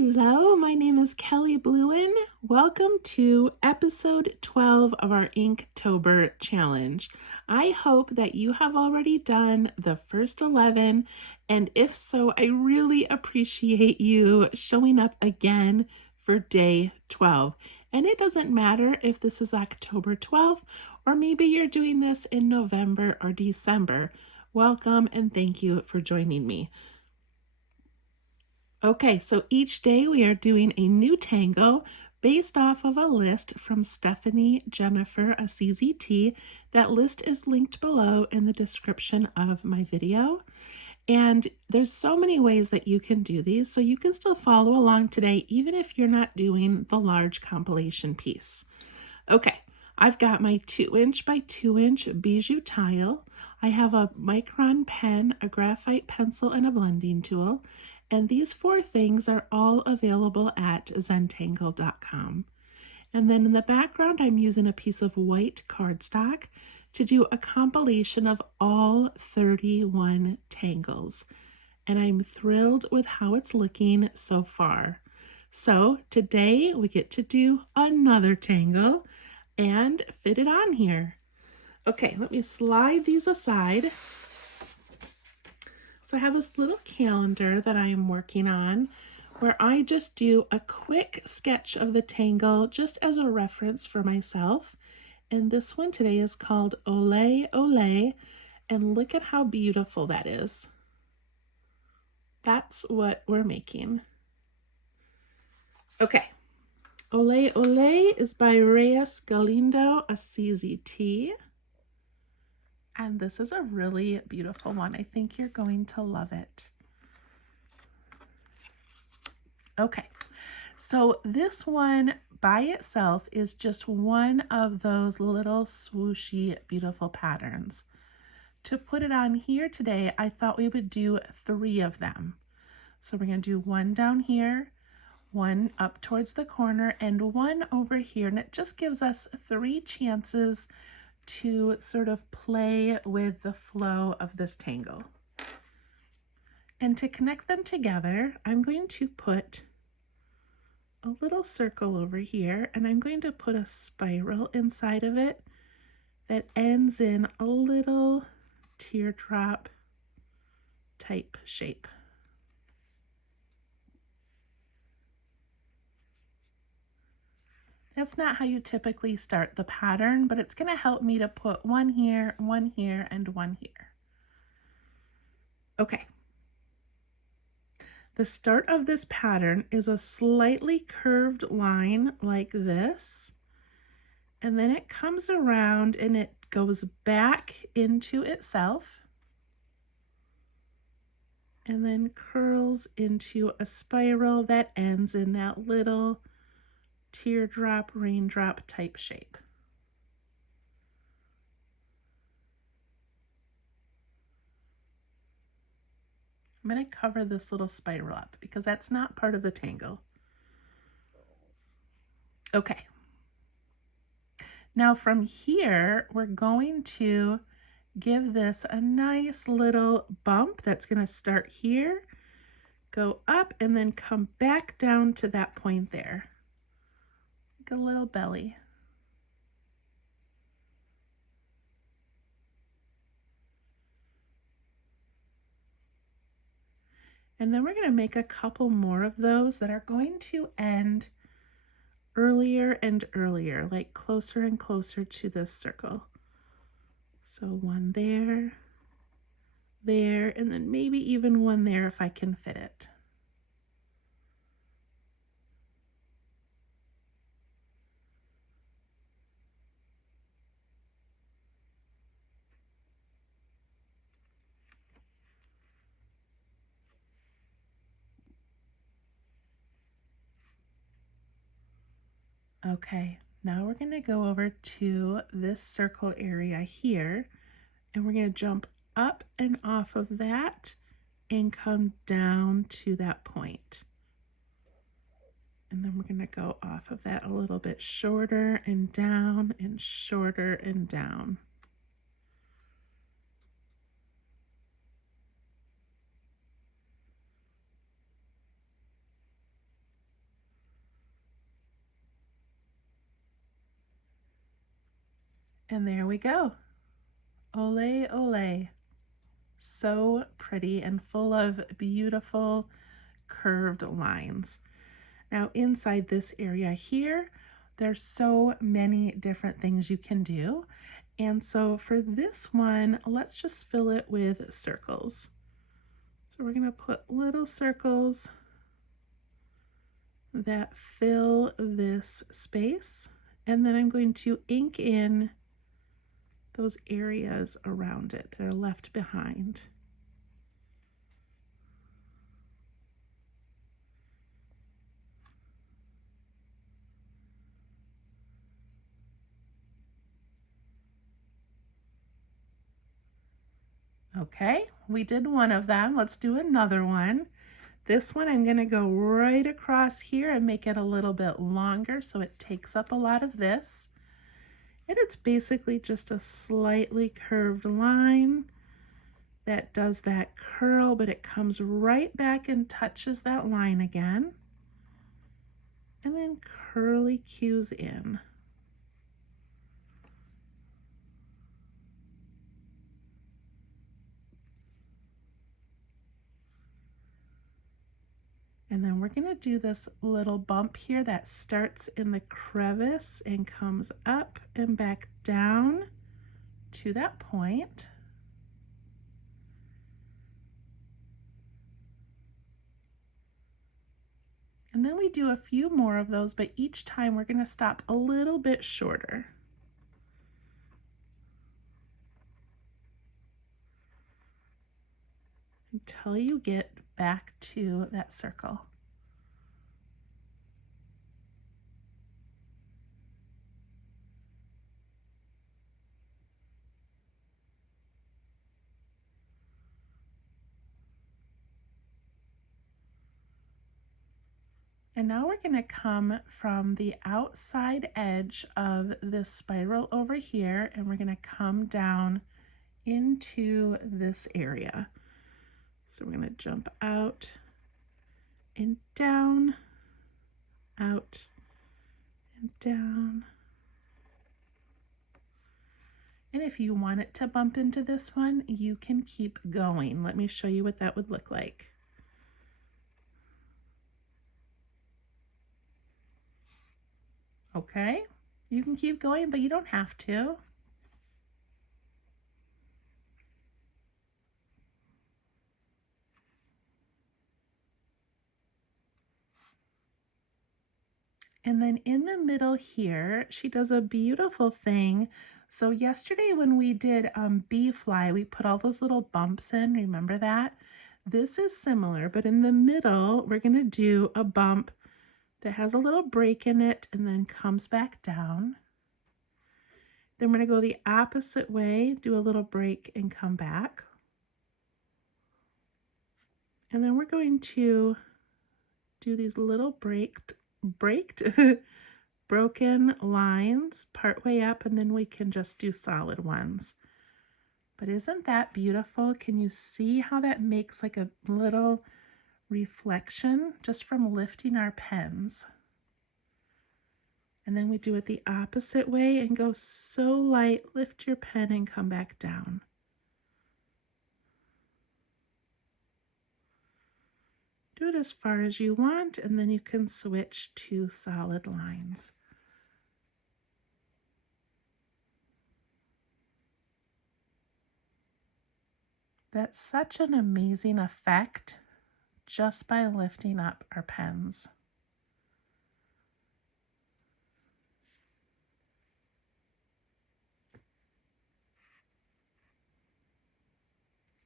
Hello, my name is Kelly Bluen. Welcome to episode 12 of our Inktober challenge. I hope that you have already done the first 11, and if so, I really appreciate you showing up again for day 12. And it doesn't matter if this is October 12th or maybe you're doing this in November or December. Welcome and thank you for joining me. Okay, so each day we are doing a new tango based off of a list from Stephanie Jennifer Assisi T. That list is linked below in the description of my video. And there's so many ways that you can do these, so you can still follow along today even if you're not doing the large compilation piece. Okay, I've got my 2" by 2" bijou tile. I have a micron pen, a graphite pencil, and a blending tool. And these 4 things are all available at Zentangle.com. And then in the background, I'm using a piece of white cardstock to do a compilation of all 31 tangles. And I'm thrilled with how it's looking so far. So today we get to do another tangle and fit it on here. Okay, let me slide these aside. So I have this little calendar that I am working on where I just do a quick sketch of the tangle just as a reference for myself. And this one today is called Olay Olay. And look at how beautiful that is. That's what we're making. Okay. Olay Olay is by Reyes Galindo Assisi T. And this is a really beautiful one. I think you're going to love it. Okay, so this one by itself is just one of those little swooshy, beautiful patterns. To put it on here today, I thought we would do 3 of them. So we're going to do one down here, one up towards the corner, and one over here. And it just gives us 3 chances to sort of play with the flow of this tangle. And to connect them together, I'm going to put a little circle over here, and I'm going to put a spiral inside of it that ends in a little teardrop type shape. That's not how you typically start the pattern, but it's going to help me to put one here, and one here. Okay. The start of this pattern is a slightly curved line like this, and then it comes around and it goes back into itself and then curls into a spiral that ends in that little teardrop, raindrop type shape. I'm going to cover this little spiral up because that's not part of the tangle. Okay. Now from here, we're going to give this a nice little bump that's going to start here, go up, and then come back down to that point there. A little belly. And then we're going to make a couple more of those that are going to end earlier and earlier, like closer and closer to this circle. So one there, there, and then maybe even one there if I can fit it. Okay, now we're going to go over to this circle area here, and we're going to jump up and off of that and come down to that point. And then we're going to go off of that a little bit shorter and down and shorter and down. And there we go. Olay Olay. So pretty and full of beautiful curved lines. Now inside this area here, there's so many different things you can do. And so for this one, let's just fill it with circles. So we're going to put little circles that fill this space. And then I'm going to ink in those areas around it that are left behind. Okay, we did one of them. Let's do another one. This one I'm going to go right across here and make it a little bit longer so it takes up a lot of this. And it's basically just a slightly curved line that does that curl, but it comes right back and touches that line again. And then curly cues in. And then we're going to do this little bump here that starts in the crevice and comes up and back down to that point. And then we do a few more of those, but each time we're going to stop a little bit shorter. Until you get back to that circle. And now we're going to come from the outside edge of this spiral over here, and we're going to come down into this area. So we're going to jump out and down, out and down. And if you want it to bump into this one, you can keep going. Let me show you what that would look like. Okay, you can keep going, but you don't have to. And then in the middle here, she does a beautiful thing. So yesterday when we did bee fly, we put all those little bumps in, remember that? This is similar, but in the middle, we're gonna do a bump that has a little break in it and then comes back down. Then we're gonna go the opposite way, do a little break and come back. And then we're going to do these little broken lines part way up, and then we can just do solid ones. But isn't that beautiful? Can you see how that makes like a little reflection just from lifting our pens? And then we do it the opposite way and go so light, lift your pen and come back down. Do it as far as you want, and then you can switch to solid lines. That's such an amazing effect just by lifting up our pens.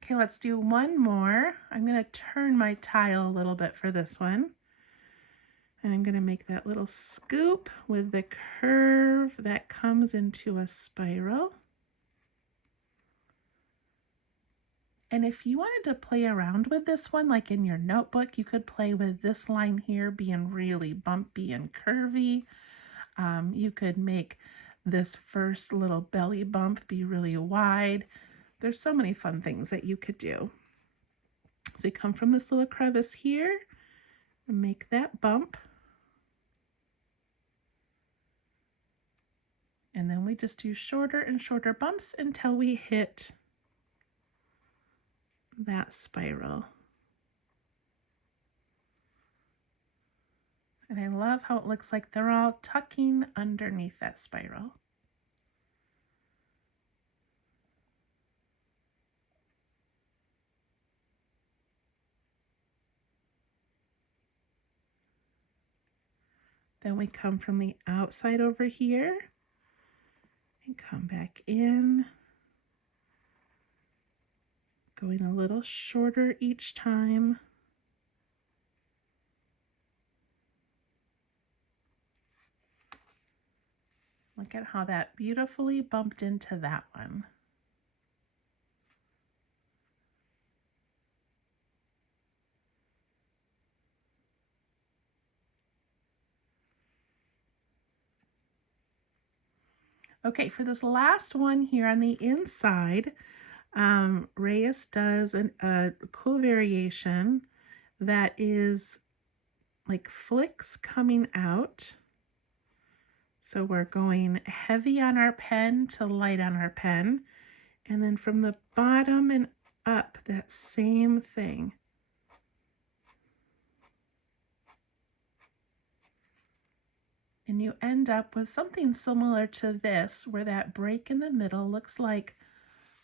Okay, let's do one more. I'm going to turn my tile a little bit for this one. And I'm going to make that little scoop with the curve that comes into a spiral. And if you wanted to play around with this one, like in your notebook, you could play with this line here being really bumpy and curvy. You could make this first little belly bump be really wide. There's so many fun things that you could do. So you come from this little crevice here and make that bump. And then we we just do shorter and shorter bumps until we hit that spiral. And I love how it looks like they're all tucking underneath that spiral. Then we come from the outside over here and come back in, going a little shorter each time. Look at how that beautifully bumped into that one. Okay, for this last one here on the inside, Reyes does a cool variation that is like flicks coming out. So we're going heavy on our pen to light on our pen. And then from the bottom and up, that same thing. And you end up with something similar to this, where that break in the middle looks like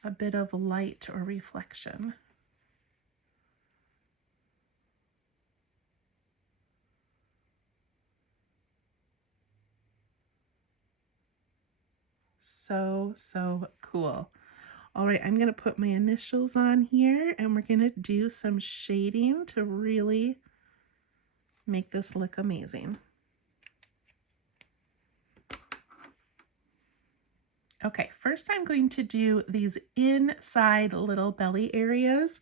a bit of light or reflection. So, so cool. All right, I'm gonna put my initials on here and we're gonna do some shading to really make this look amazing. Okay, first I'm going to do these inside little belly areas.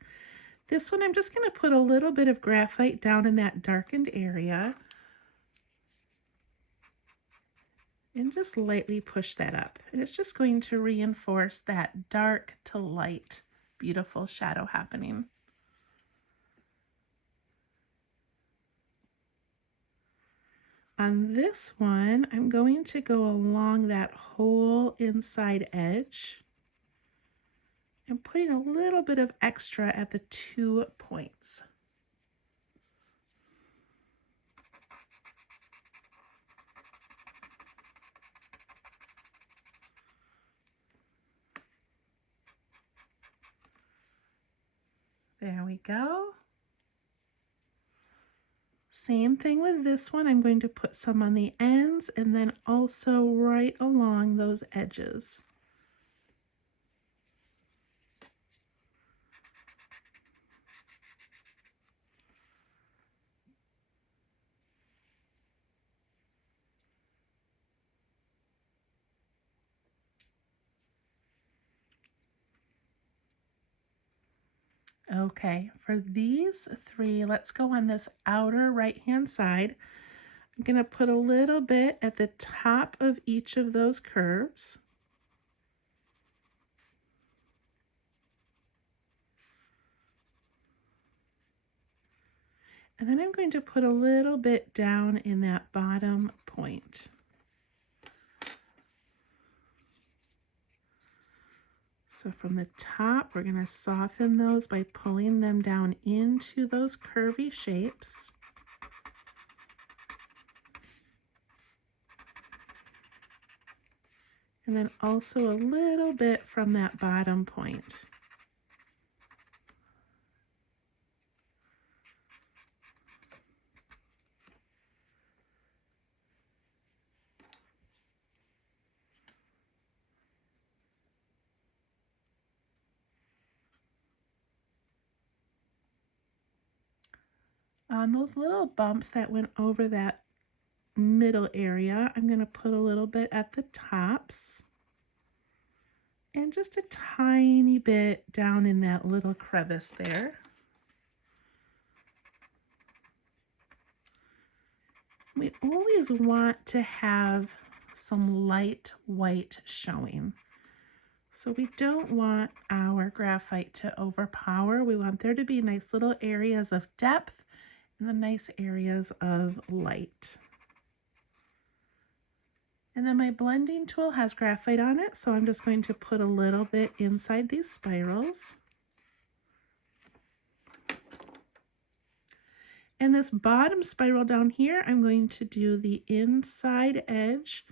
This one I'm just going to put a little bit of graphite down in that darkened area and just lightly push that up. And it's just going to reinforce that dark to light, beautiful shadow happening. On this one, I'm going to go along that whole inside edge and putting a little bit of extra at the 2 points. There we go. Same thing with this one. I'm going to put some on the ends and then also right along those edges. Okay, for these 3, let's go on this outer right-hand side. I'm going to put a little bit at the top of each of those curves. And then I'm going to put a little bit down in that bottom point. So from the top, we're going to soften those by pulling them down into those curvy shapes. And then also a little bit from that bottom point. On those little bumps that went over that middle area, I'm going to put a little bit at the tops and just a tiny bit down in that little crevice there. We always want to have some light white showing. So we don't want our graphite to overpower. We want there to be nice little areas of depth and the nice areas of light. And then my blending tool has graphite on it, so I'm just going to put a little bit inside these spirals. And this bottom spiral down here, I'm going to do the inside edge,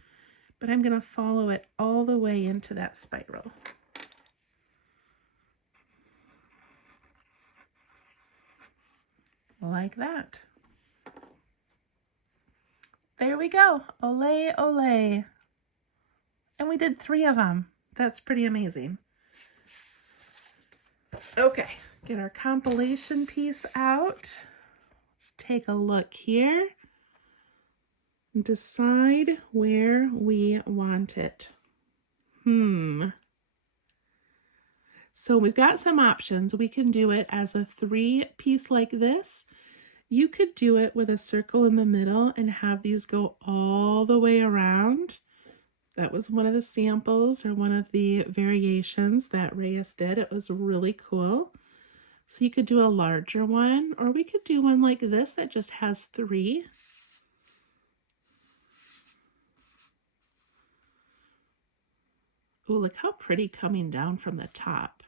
but I'm going to follow it all the way into that spiral. Like that. There we go. Olay Olay. And we did 3 of them. That's pretty amazing. Okay, get our compilation piece out. Let's take a look here. Decide where we want it. So we've got some options. We can do it as a 3-piece like this. You could do it with a circle in the middle and have these go all the way around. That was one of the samples or one of the variations that Reyes did. It was really cool. So you could do a larger one, or we could do one like this that just has 3. Ooh, look how pretty coming down from the top.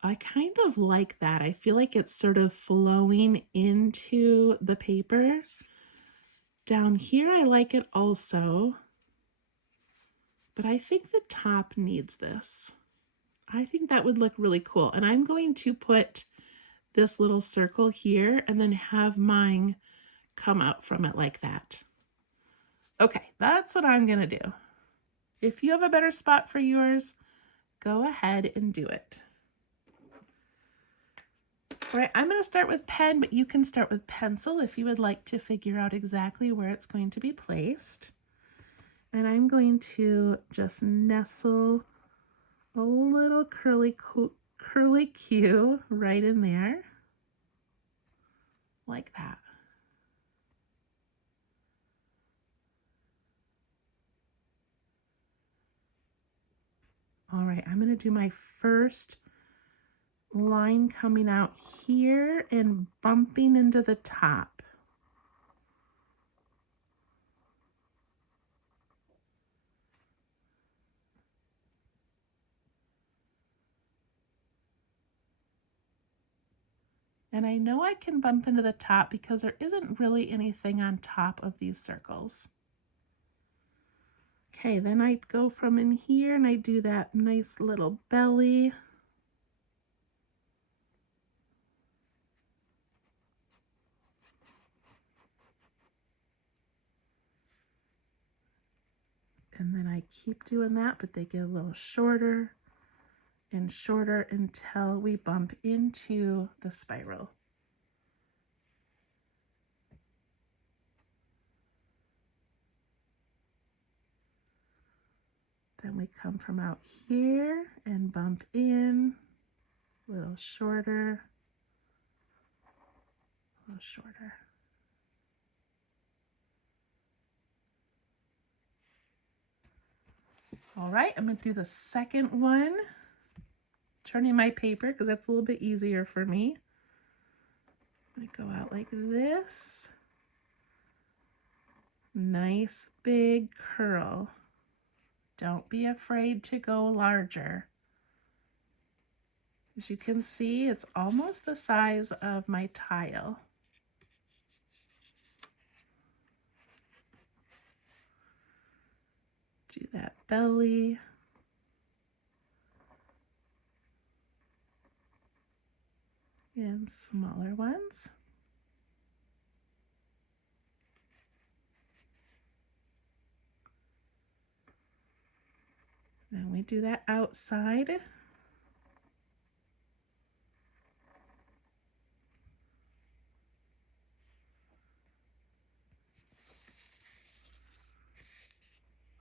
I kind of like that. I feel like it's sort of flowing into the paper. Down here, I like it also, but I think the top needs this. I think that would look really cool. And I'm going to put this little circle here and then have mine come out from it like that. Okay, that's what I'm gonna do. If you have a better spot for yours, go ahead and do it. All right, I'm gonna start with pen, but you can start with pencil if you would like to figure out exactly where it's going to be placed. And I'm going to just nestle a little curly Q right in there, like that. All right, I'm going to do my first line coming out here and bumping into the top. And I know I can bump into the top because there isn't really anything on top of these circles. Okay, then I go from in here and I do that nice little belly. And then I keep doing that, but they get a little shorter and shorter until we bump into the spiral. Then we come from out here and bump in, a little shorter, a little shorter. All right, I'm gonna do the second one, turning my paper because that's a little bit easier for me. I'm gonna go out like this. Nice big curl. Don't be afraid to go larger. As you can see, it's almost the size of my tile. Do that belly. And smaller ones. Then we do that outside.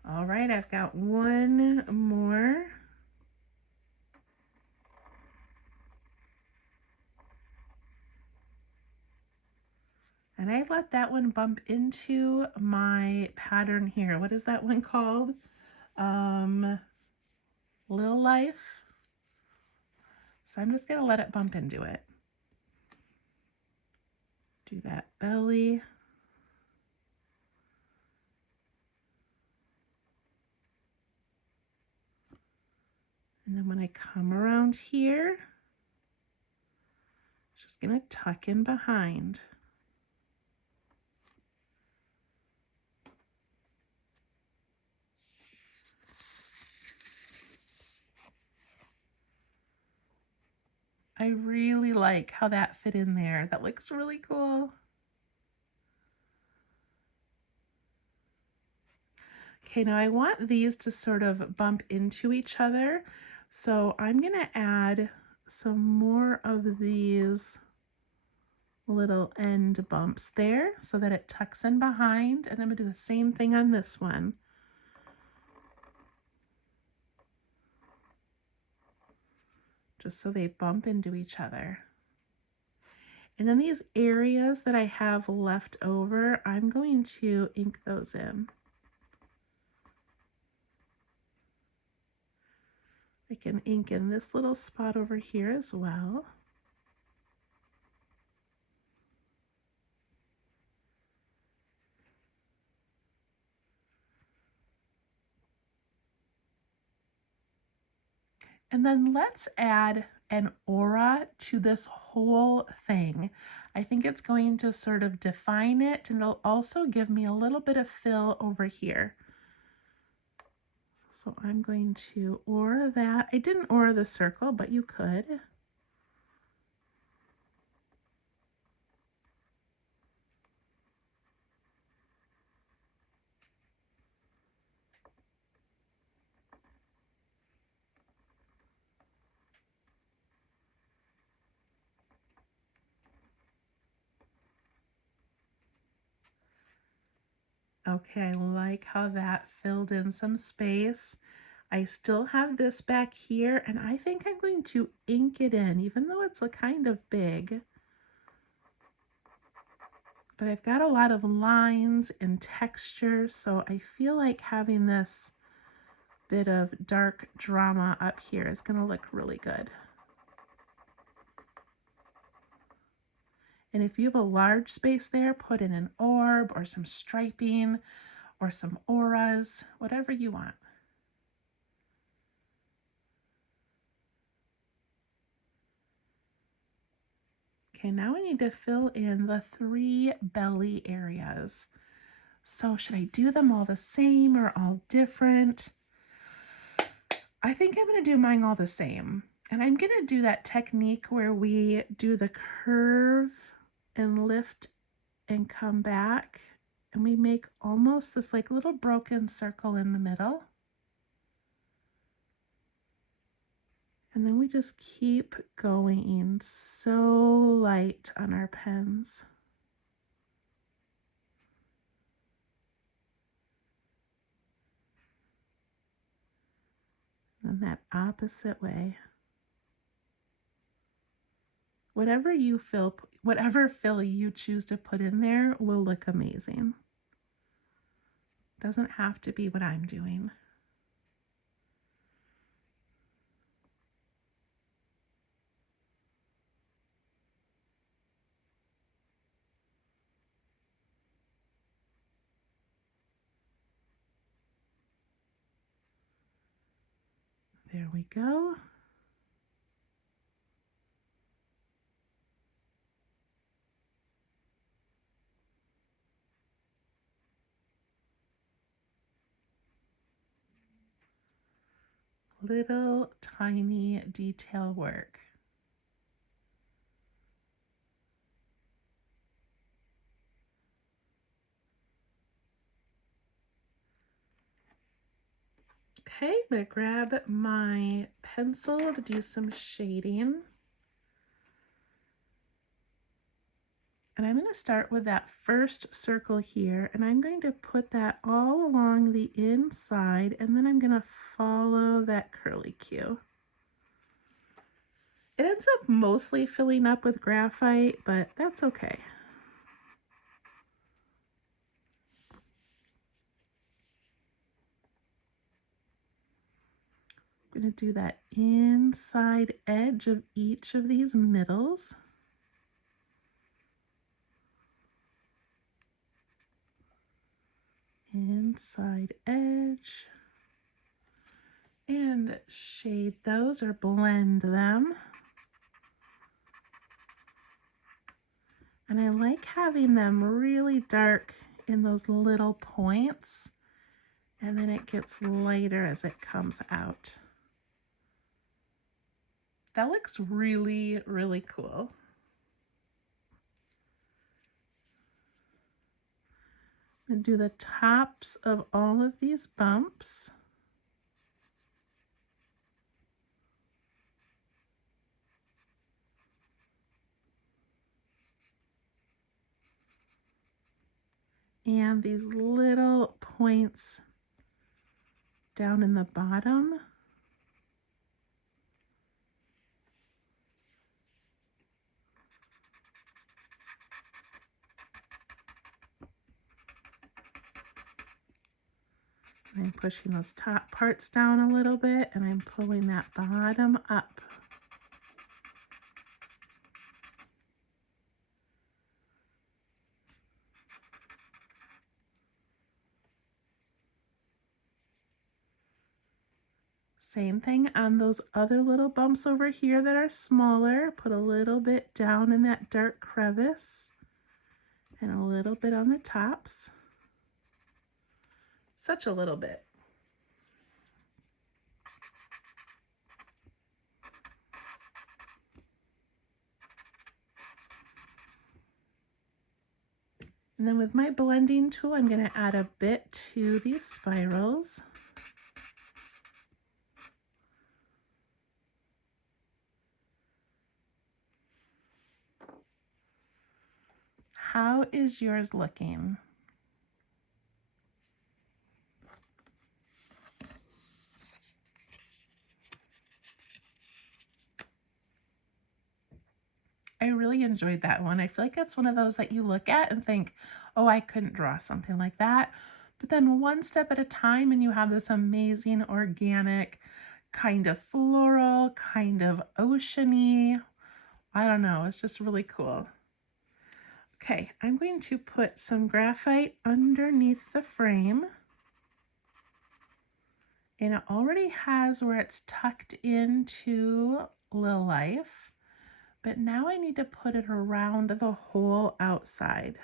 All right, I've got one more. And I let that one bump into my pattern here. What is that one called? Lil Life. So I'm just gonna let it bump into it. Do that belly. And then when I come around here, just going to tuck in behind. I really like how that fit in there. That looks really cool. Okay, now I want these to sort of bump into each other. So I'm going to add some more of these little end bumps there so that it tucks in behind. And I'm going to do the same thing on this one. Just so they bump into each other. And then these areas that I have left over, I'm going to ink those in. I can ink in this little spot over here as well. And then let's add an aura to this whole thing. I think it's going to sort of define it, and it'll also give me a little bit of fill over here. So I'm going to aura that. I didn't aura the circle, but you could. Okay, I like how that filled in some space. I still have this back here, and I think I'm going to ink it in, even though it's a kind of big. But I've got a lot of lines and texture, so I feel like having this bit of dark drama up here is going to look really good. And if you have a large space there, put in an orb or some striping or some auras, whatever you want. Okay, now I need to fill in the 3 belly areas. So should I do them all the same or all different? I think I'm going to do mine all the same. And I'm going to do that technique where we do the curve and lift and come back. And we make almost this like little broken circle in the middle. And then we just keep going so light on our pens. And that opposite way. Whatever fill you choose to put in there will look amazing. Doesn't have to be what I'm doing. There we go. Little tiny detail work. Okay, I'm going to grab my pencil to do some shading. And I'm going to start with that first circle here, and I'm going to put that all along the inside, and then I'm going to follow that curly Q. It ends up mostly filling up with graphite, but that's okay. I'm going to do that inside edge of each of these middles. inside edge, and shade those or blend them. And I like having them really dark in those little points, and then it gets lighter as it comes out. That looks really, really cool. I'm going to do the tops of all of these bumps. And these little points down in the bottom. I'm pushing those top parts down a little bit, and I'm pulling that bottom up. Same thing on those other little bumps over here that are smaller. Put a little bit down in that dark crevice and a little bit on the tops. Such a little bit. And then with my blending tool, I'm going to add a bit to these spirals. How is yours looking? I really enjoyed that one. I feel like that's one of those that you look at and think, oh, I couldn't draw something like that. But then one step at a time, and you have this amazing organic, kind of floral, kind of oceany. I don't know, it's just really cool. Okay, I'm going to put some graphite underneath the frame. And it already has where it's tucked into Lil Life. But now I need to put it around the whole outside.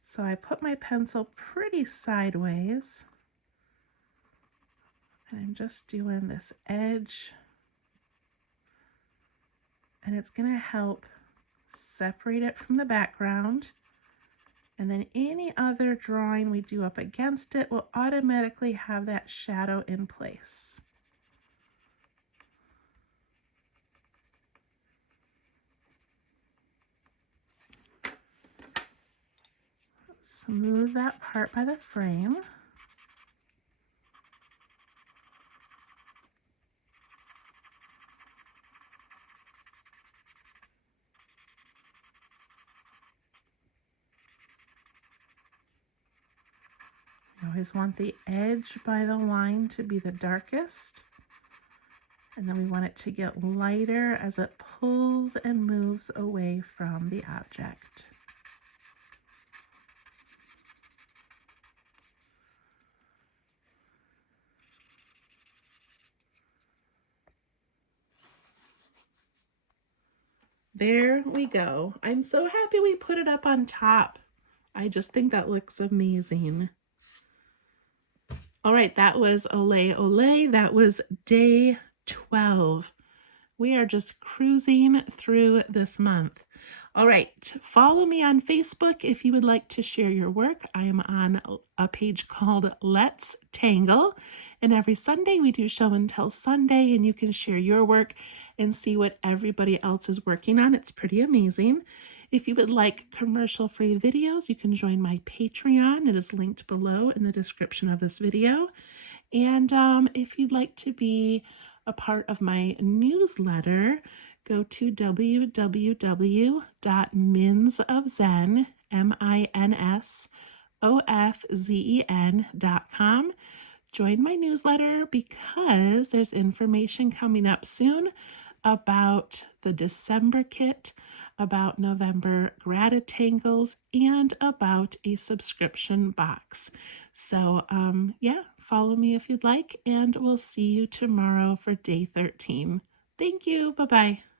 So I put my pencil pretty sideways. And I'm just doing this edge. And it's going to help separate it from the background. And then any other drawing we do up against it will automatically have that shadow in place. Smooth that part by the frame. You always want the edge by the line to be the darkest. And then we want it to get lighter as it pulls and moves away from the object. There we go. I'm so happy we put it up on top. I just think that looks amazing. All right, that was Olay Olay. That was day 12. We are just cruising through this month. All right, follow me on Facebook if you would like to share your work. I am on a page called Let's Tangle, and every Sunday we do show and tell Sunday, and you can share your work and see what everybody else is working on. It's pretty amazing. If you would like commercial-free videos, you can join my Patreon. It is linked below in the description of this video. And if you'd like to be a part of my newsletter, go to www.minsofzen, minsofzen.com. Join my newsletter because there's information coming up soon about the December kit. about November Gratitangles and about a subscription box. So, yeah, follow me if you'd like, and we'll see you tomorrow for day 13. Thank you. Bye bye.